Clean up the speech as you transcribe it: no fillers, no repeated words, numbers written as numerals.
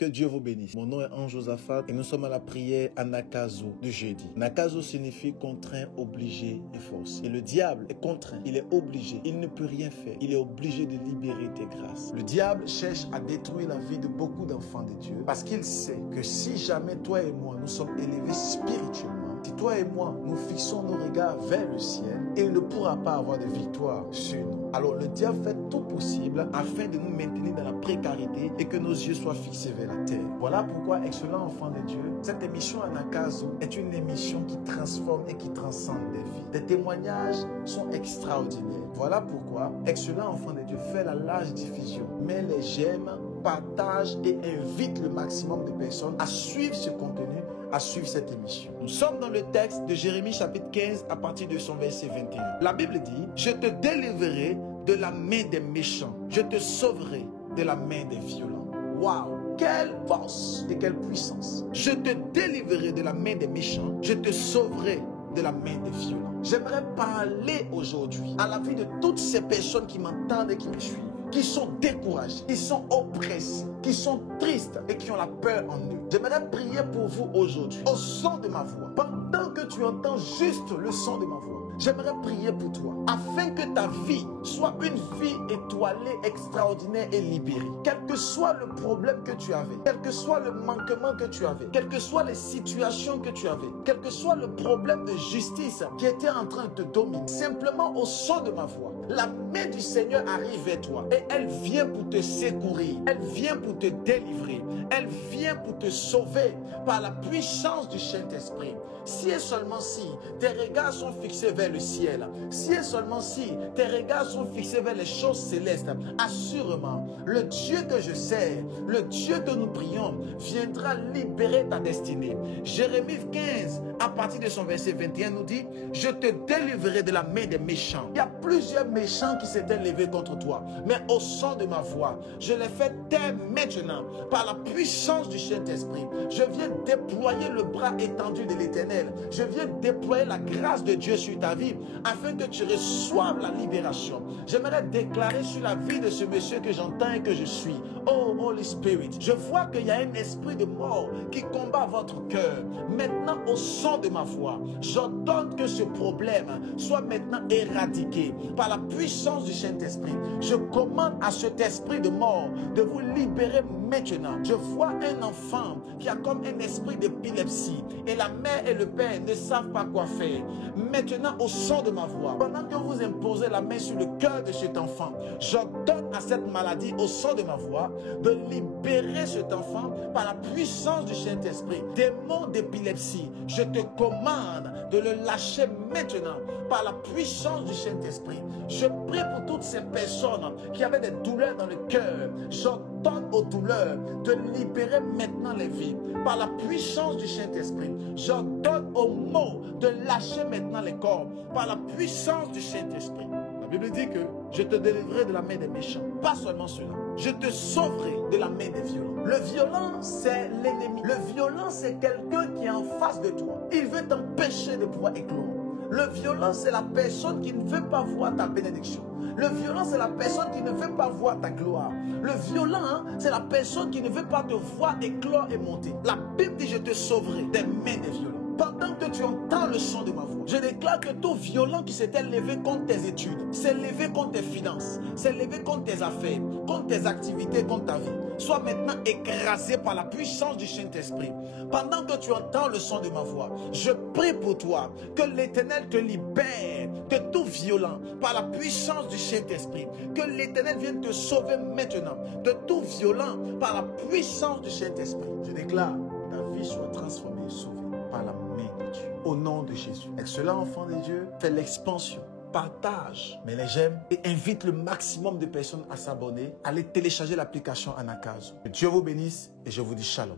Que Dieu vous bénisse. Mon nom est Ange Josaphat et nous sommes à la prière Anagkazo du jeudi. Anagkazo signifie contraint, obligé et forcé. Et le diable est contraint, il est obligé, il ne peut rien faire. Il est obligé de libérer tes grâces. Le diable cherche à détruire la vie de beaucoup d'enfants de Dieu parce qu'il sait que si jamais toi et moi nous sommes élevés spirituellement, si toi et moi, nous fixons nos regards vers le ciel, il ne pourra pas avoir de victoire sur nous. Alors le diable fait tout possible afin de nous maintenir dans la précarité et que nos yeux soient fixés vers la terre. Voilà pourquoi, excellent enfant de Dieu, cette émission Anagkazo est une émission qui transforme et qui transcende des vies. Des témoignages sont extraordinaires. Voilà pourquoi, excellent enfant de Dieu, fait la large diffusion, met les j'aime, partage et invite le maximum de personnes à suivre ce contenu, à suivre cette émission. Nous sommes dans le texte de Jérémie chapitre 15 à partir de son verset 21. La Bible dit, « Je te délivrerai de la main des méchants, je te sauverai de la main des violents. » Waouh! Quelle force et quelle puissance! Je te délivrerai de la main des méchants, je te sauverai de la main des violents. J'aimerais parler aujourd'hui à la vie de toutes ces personnes qui m'entendent et qui me suivent, qui sont découragés, qui sont oppressés, qui sont tristes et qui ont la peur en eux. J'aimerais prier pour vous aujourd'hui, au son de ma voix. Pendant que tu entends juste le son de ma voix, j'aimerais prier pour toi, afin que ta vie soit une vie étoilée, extraordinaire et libérée. Quel que soit le problème que tu avais, quel que soit le manquement que tu avais, quelles que soient les situations que tu avais, quel que soit le problème de justice qui était en train de te dominer, simplement au son de ma voix, la main du Seigneur arrive vers toi et elle vient pour te secourir, elle vient pour te délivrer, elle vient pour te sauver par la puissance du Saint-Esprit. Si et seulement si tes regards sont fixés vers le ciel, si et seulement si tes regards sont fixés vers les choses célestes, assurément, le Dieu que je sers, le Dieu que nous prions, viendra libérer ta destinée. Jérémie 15, à partir de son verset 21, nous dit, « Je te délivrerai de la main des méchants. » Il y a plusieurs méchants qui s'étaient levés contre toi, mais au son de ma voix, je les fais taire maintenant par la puissance du Saint-Esprit. Je viens déployer le bras étendu de l'Éternel. Je viens déployer la grâce de Dieu sur ta vie afin que tu reçoives la libération. J'aimerais déclarer sur la vie de ce monsieur que j'entends et que je suis. Oh Holy Spirit, je vois qu'il y a un esprit de mort qui combat votre cœur. Maintenant, au son de ma voix, j'ordonne que ce problème soit maintenant éradiqué par la puissance du Saint-Esprit. Je commande à cet esprit de mort de vous libérer maintenant. Je vois un enfant qui a comme un esprit d'épilepsie et la mère et le père ne savent pas quoi faire. Maintenant, au son de ma voix, pendant que vous imposez la main sur le cœur de cet enfant, j'ordonne à cette maladie, au son de ma voix, de libérer cet enfant par la puissance du Saint-Esprit. Démon d'épilepsie, je te commande de le lâcher maintenant par la puissance du Saint-Esprit. Je prie pour toutes ces personnes qui avaient des douleurs dans le cœur. J'ordonne aux douleurs de libérer maintenant les vies par la puissance du Saint-Esprit. J'ordonne aux maux de lâcher maintenant les corps par la puissance du Saint-Esprit. La Bible dit que je te délivrerai de la main des méchants. Pas seulement cela. Je te sauverai de la main des violents. Le violent, c'est l'ennemi. Le violent, c'est quelqu'un qui est en face de toi. Il veut t'empêcher de pouvoir éclore. Le violent, c'est la personne qui ne veut pas voir ta bénédiction. Le violent, c'est la personne qui ne veut pas voir ta gloire. Le violent, c'est la personne qui ne veut pas te voir éclore et monter. La Bible dit, je te sauverai des mains des violents. Pendant que tu entends le son de ma voix, je déclare que tout violent qui s'était levé contre tes études, s'est levé contre tes finances, s'est levé contre tes affaires, contre tes activités, contre ta vie, soit maintenant écrasé par la puissance du Saint-Esprit. Pendant que tu entends le son de ma voix, je prie pour toi que l'Éternel te libère de tout violent par la puissance du Saint-Esprit. Que l'Éternel vienne te sauver maintenant de tout violent par la puissance du Saint-Esprit. Je déclare que ta vie soit transformée et sauvée par la main de Dieu. Au nom de Jésus. Excellent enfant de Dieu, fais l'expansion. Partage, mais les j'aime et invite le maximum de personnes à s'abonner, à aller télécharger l'application Anagkazo. Que Dieu vous bénisse et je vous dis shalom.